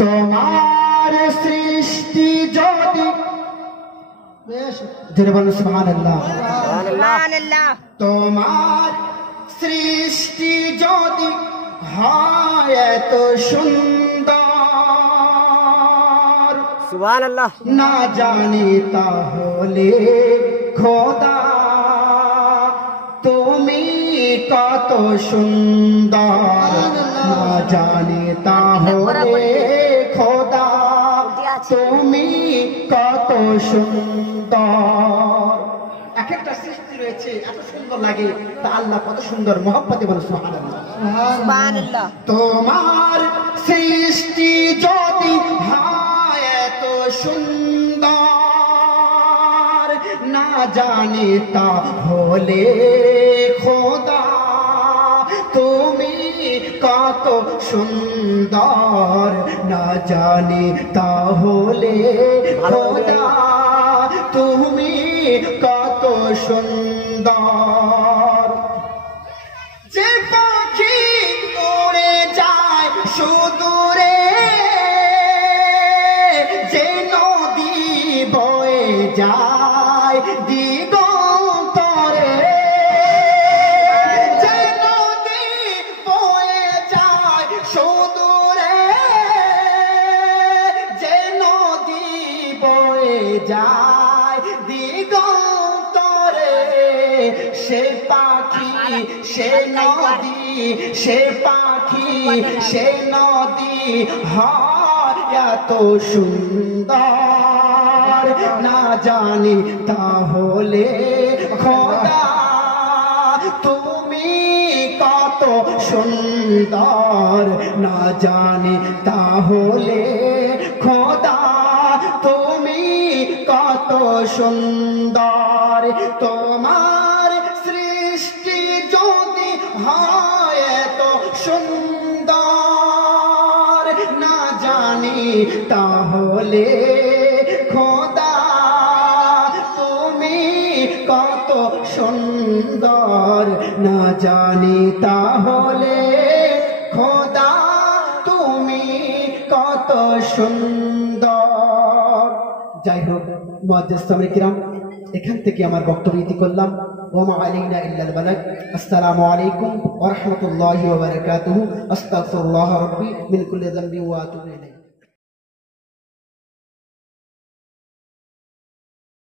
তোমার সৃষ্টি যদি জোরে বলুন সুবহানাল্লাহ। তোমার সৃষ্টি যদি হয় এত সুন্দর সুবহানাল্লাহ না জানি তাহলে খোদা তুমি কত সুন্দর না জানি তাহলে খোদা তুমি কত সুন্দর। এক একটা সৃষ্টি রয়েছে এত সুন্দর লাগে, তা আল্লাহ কত সুন্দর মহব্বতে বলে সুবহানাল্লাহ। তোমার সৃষ্টি যদি হয় এত সুন্দর না জানি তাহলে খোদা তুমি কত সুন্দর না জানি তাহলে খোদা তুমি কত সুন্দর। যে পাখি উড়ে যায় সুদূরে, যে নদী বয়ে যায় দিগন্তরে, যে নদী বয়ে যায় সুদূরে, যে নদী বয়ে যায় দিগন্তরে, সে পাখি সে নদী সে পাখি সে নদী হয় এত সুন্দর না জানি তাহলে খোদা তুমি কত সুন্দর না জানি তাহলে খোদা তুমি কত সুন্দর। তোমার সৃষ্টি যদি হয় এত সুন্দর না জানি তাহলে খোদা তুমি কত সুন্দর না জানি তাহলে খোদা তুমি কত সুন্দর। যাই হোক মুআজ্জাজ সামনে কিরাম, এখান থেকে আমার বক্তব্য ইতি করলাম। ওয়া মা আলাইনা ইল্লাল বালাগ। আসসালামু আলাইকুম ওয়া রাহমাতুল্লাহি ওয়া বারাকাতুহু। আস্তাগফিরুল্লাহ রাব্বি মিন কুল্লি যামবি ওয়া আতুবু ইলাইহি।